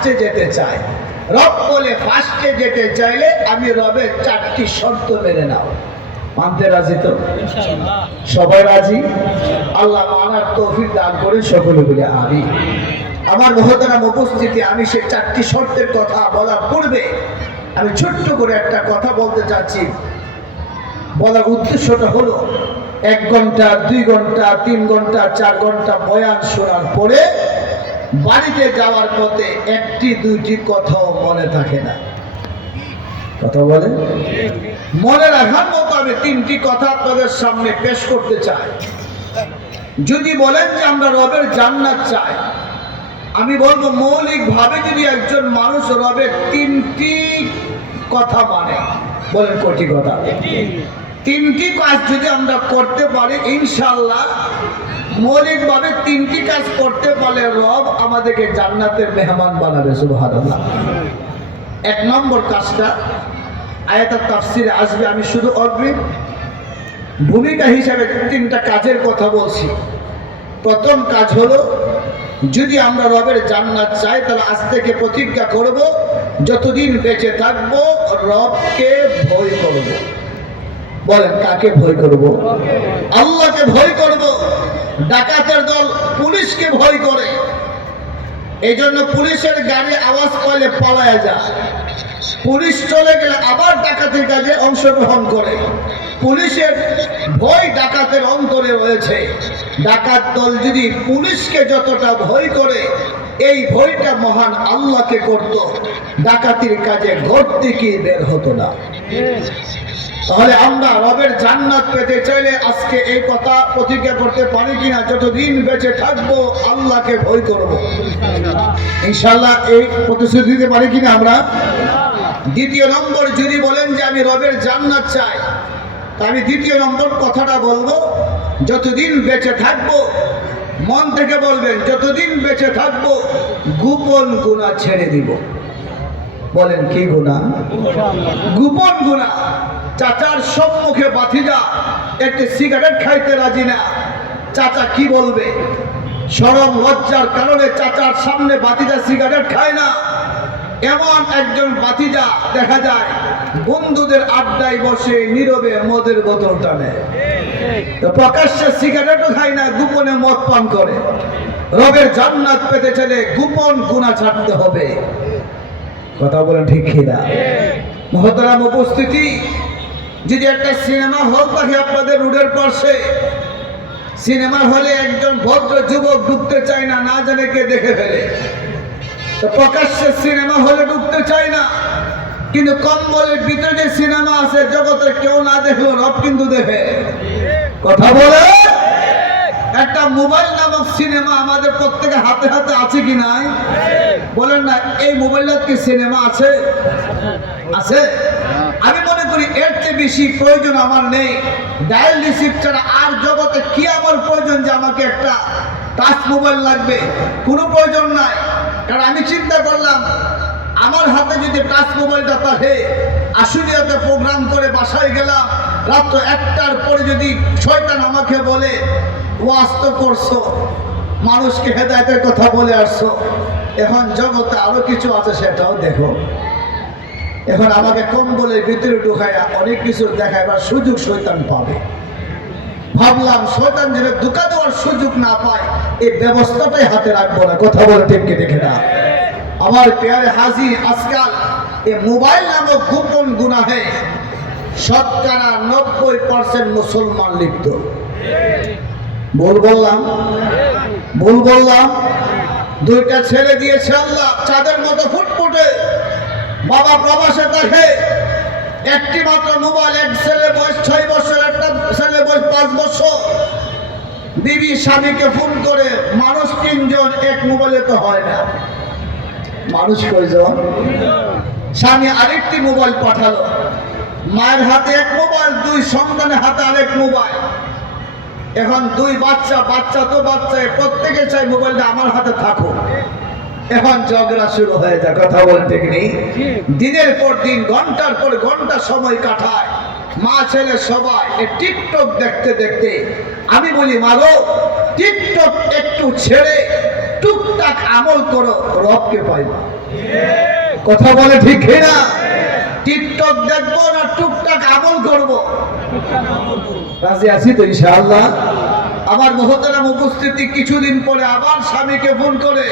ফার্স্টে যেতে চাই। রব বলে ফার্স্টে যেতে চাইলে আমি রবের 4টি শর্ত মেনে নাও। মানতে রাজি তো? সবাই রাজি? আল্লাহ মানার তৌফিক দান করে সকলে বলে আমিন। আমার মহতারাম উপস্থিতি, আমি সেই 4টি শর্তের কথা বলার পূর্বে আমি ছোট্ট করে একটা কথা বলতে চাচ্ছি। বলার উদ্দেশ্যটা হলো 1 ঘন্টা 2 ঘন্টা 3 ঘন্টা 4 ঘন্টা বয়ান শোনার পরে বাড়িতে যাওয়ার পথে 1টি 2টি কথাও মনে থাকে না। কথা বলে মনে রাখার মতো আমি 3টি কথা আপনাদের সামনে পেশ করতে চাই। যদি বলেন যে আমরা রবের জান্নাত চাই, আমি বলবো মৌলিকভাবে যদি একজন মানুষ রবের 3টি কথা মানে, বলেন কয়টি কথা? 3টি কাজ যদি আমরা করতে পারি, ইনশাআল্লাহ মৌলিকভাবে 3টি কাজ করতে পারলে রব আমাদেরকে জান্নাতের মেহমান বানাবে। সুবহানাল্লাহ। 1 নম্বর কাজটা আয়াতের তাফসিরে আসবে, আমি শুধু অগ্রিম ভূমিকা হিসাবে 3টা কাজের কথা বলছি। প্রথম কাজ হলো, যদি আমরা রবের জান্নাত চাই তাহলে আজ থেকে প্রতিজ্ঞা করব যতদিন বেঁচে থাকবো রবকে ভয় করব। বলেন কাকে ভয় করব? আল্লাহকে ভয় করব। ডাকাতের দল পুলিশকে ভয় করে, এই জন্য পুলিশের গাড়ি আওয়াজ পাইলে পালায় যায়। পুলিশ চলে গেলে আবার ডাকাতির কাজে অংশগ্রহণ করে। পুলিশের ভয় ডাকাতের অন্তরে রয়েছে। ডাকাত দল যদি পুলিশকে যতটা ভয় করে, এই ভয়টা মহান আল্লাহকে করত, ডাকাতির কাজে ঘর থেকে বের হতো না। তাহলে আমরা রবের জান্নাত পেতে চাইলে আজকে এই কথা প্রতিজ্ঞা করতে পারি কিনা, যতদিন বেঁচে থাকবো আল্লাহকে ভয় করব। ইনশাআল্লাহ এই প্রতিশ্রুতি দিতে পারি কিনা আমরা? দ্বিতীয় নম্বর, যদি বলেন যে আমি রবের জান্নাত চাই, তা আমি দ্বিতীয় নম্বর কথাটা বলবো, যতদিন বেঁচে থাকবো, মন থেকে বলবেন, যতদিন বেঁচে থাকবো গোপন গুনাহ ছেড়ে দিব। বলেন কি গুনাহ? গোপন গুনাহ। চাচার সম্মুখে ভাতিজা একটা সিগারেট খাইতে রাজি না, চাচা কি বলবে? শরম লজ্জার কারণে চাচার সামনে ভাতিজা সিগারেট খায় না। এমন একজন ভাতিজা দেখা যায় বন্ধুদের আড্ডায় বসে নীরবে মদের বোতল টানে, প্রকাশ্যে সিগারেটও খায় না, গোপনে মদ পান করে। রবের জান্নাত পেতে চাইলে গোপন গুনাহ ছাড়তে হবে। কথা বলেন ঠিক কিনা? মহতারাম উপস্থিতি, যদি একটা সিনেমা হল থাকে আপনাদের রোডের পাশে, সিনেমা হলে একজন ভদ্র যুবক ঢুকতে চায় না, না জানে কে দেখে ফেলে, তো প্রকাশ্যে সিনেমা হলে ঢুকতে চায় না, কিন্তু কম্বলের ভিতরে যে সিনেমা আছে জগতের কেউ না দেখলো রব কিন্তু দেখে। কথা বলে একটা মোবাইল নামক সিনেমা আমাদের প্রত্যেকের হাতে হাতে আছে কি নাই? বলেন না, এই মোবাইলটা কি সিনেমা আছে? আছে। আমি মনে করি এর চেয়ে বেশি প্রয়োজন আমার নেই। ডায়াল রিসিভ ছাড়া আর জগতে কি আমার প্রয়োজন যে আমাকে একটা টাচ মোবাইল লাগবে? কোনো প্রয়োজন নাই। কারণ আমি চিন্তা করলাম, আমার হাতে যদি টাচ মোবাইলটা থাকে, আশুলিয়াতে প্রোগ্রাম করে বাসায় গেলাম, রাত 1টার পরে যদি শয়তান আমাকে বলে ওয়াজ তো করছো, মানুষকে হেদায়েতের কথা বলে আসছো, এখন জগতে আরো কিছু আছে সেটাও দেখো। এখন আমাকে কম্বলের ভিতরে ঢুকাইয়া অনেক কিছু দেখাইবার সুযোগ শয়তান পাবে। ভাবলাম শয়তান যেন ধোঁকা দেওয়ার সুযোগ না পায়, এই ব্যবস্থাটাই হাতে রাখবো না। কথা বলে ঠিক কি দেখে না? আমার প্যারে হাজির, আজকাল এই মোবাইল নামক গোপন গুনাহে শতকরা 90% মুসলমান লিপ্ত। ভুল বললাম? ভুল বললাম? 2টা ছেলে দিয়েছে আল্লাহ, চাঁদের মতো ফুটফুটে, বাবা প্রবাসে থাকে, একটি মাত্র মোবাইল, এক ছেলে বয়স 6 বছর, একটা ছেলে বয়স 5 বছর। বিবি স্বামীকে ফোন করে, মানুষ 3 জন, এক মোবাইলে তো হয় না। মানুষ কয়জন? স্বামী আরেকটি মোবাইল পাঠালো, মায়ের হাতে এক মোবাইল, 2 সন্তানের হাতে আরেক মোবাইল। এখন 2 বাচ্চা, বাচ্চা তো বাচ্চায়, প্রত্যেকে চাই মোবাইলটা আমার হাতে থাকুক। এখন ঝগড়া শুরু হয়ে যায়। কথা বলতে নেই, দিনের পর দিন, ঘন্টার পর ঘন্টা সময় কাটায় মা ছেলে সবাই এই টিকটক দেখতে দেখতে। আমি বলি, মারো টিকটক একটু ছেড়ে টুকটাক আমল করো, রবকে পাইবা। কথা বলে ঠিক না? টিকটক দেখবো না টুকটাক আমল করবো? রাজি আছি তো ইনশাআল্লাহ। আমার মহতারাম উপস্থিতি, কিছুদিন পরে আবার স্বামীকে ফোন করে,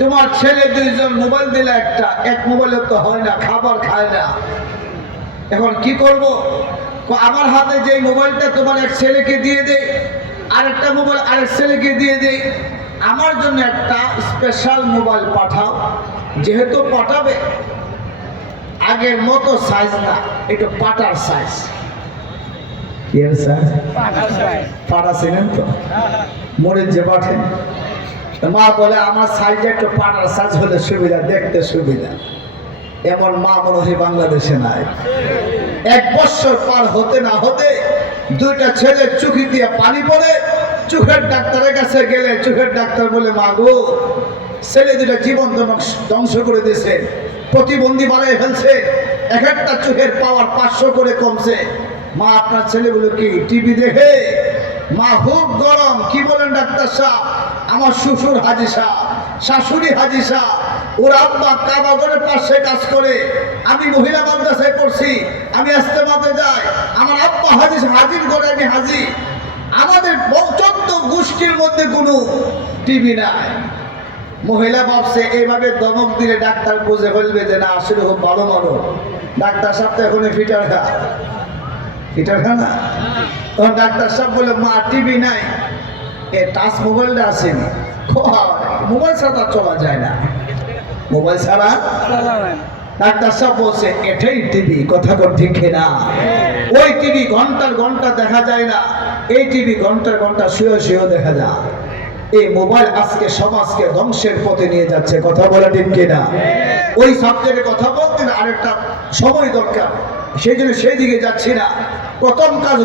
তোমার ছেলে দুইজন মোবাইল দিলে এক মোবাইলে তো হয় না, খাবার খায় না, এখন কি করব? আমার হাতে যে মোবাইলটা তোমার এক ছেলেকে দিয়ে দেই, আরেকটা মোবাইল আরেক ছেলেকে দিয়ে দেই, আমার জন্য একটা স্পেশাল মোবাইল পাঠাও। যেহেতু পাঠাবে, আগের মতো সাইজ না, একটু পাটার সাইজ। কি এর সাইজ? পাটা ছিলেন তো মরে যে পাঠেন, মা বলে আমার সাইজ একটু পাটার সাইজ হলে সুবিধা, দেখতে সুবিধা। এমন মা মনে হয় বাংলাদেশে নাই। 1 বছর পার হতে না হতে দুইটা ছেলে চোখে দিয়ে পানি পড়ে, চোখের ডাক্তারের কাছে গেলে চোখের ডাক্তার বলে, মা গো, ছেলে দুটা জীবন ধ্বংস করে দিয়েছে, প্রতিবন্ধী বানায় ফেলছে, এক একটা চোখের পাওয়ার 500 করে কমছে। মা, আপনার ছেলেগুলো কি টিভি দেখে? মা, খুব গরম। কি বলেন ডাক্তার সাহেব? আমার শ্বশুর হাজি সাহেব, শাশুড়ি হাজি সাহেব, ওর আব্বা কাবাগরের পাশে কাজ করে, আমি মহিলা মাদ্রাসায় পড়ছি, আমি ইস্তেমাতে যাই, আমার আব্বা হাজি, হাজির ঘরে আমি হাজি, আমাদের 14 গোষ্ঠীর মধ্যে কোনো টিভি নাই। মহিলা ভাবছে এইভাবে ধমক দিলে ডাক্তার বুঝে ফেলবে যে না, আসলে খুব ভালো মানুষ। ডাক্তার সাহেব তো এখন ফিটার খা না। তখন ডাক্তার সাহেব বলে, মা, টিভি নাই, এ টাচ মোবাইলটা আসেনি। মোবাইল ছাড়া চলা যায় না, মোবাইল ছাড়া। ডাক্তার সাহেব বলছে, এটাই টিভি। কথা কোন ঠিক না? ওই টিভি ঘন্টার ঘন্টা দেখা যায় না, এই টিভি ঘন্টার ঘন্টা শুয়ে শুয়েও দেখা যায়। এই মোবাইল আজকে সমাজকে ধ্বংসের পথে নিয়ে যাচ্ছে। কথা বলা ঠিক কিনা? ওই সাবজেক্টের কথা বলতে না, আরেকটা সময় দরকার, সেই জন্য সেই দিকে যাচ্ছি না। প্রথম কাজ